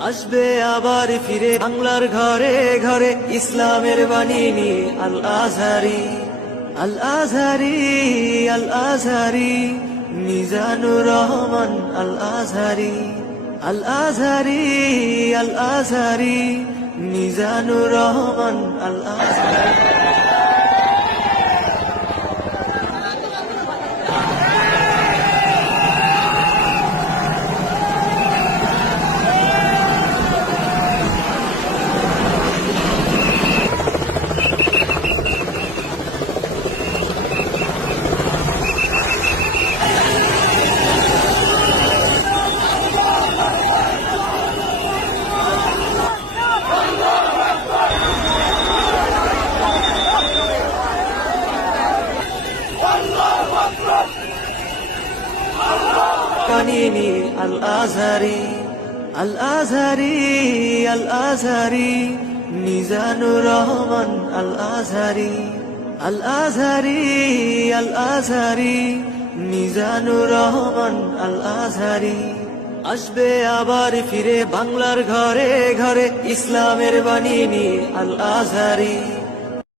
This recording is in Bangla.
আসবে আবার ফিরে বাংলার ঘরে ঘরে ইসলামের বাণী নিয়ে আল আজহারি, আল আজহারি, আল আজহারি, মিজানুর রহমান আল আজহারি, আল আজহারি, আল আজহারি, মিজানুর রহমান আল আজহারি। কানিনি আল আজহারি, আল আজহারি, আল আজহারি, মিজানুর রহমান আল আজহারি, আল আজহারি, আল আজহারি, মিজানুর রহমান আল আজহারি। আসবে আবার ফিরে বাংলার ঘরে ঘরে ইসলামের বাণী নিয়ে আল আজহারি।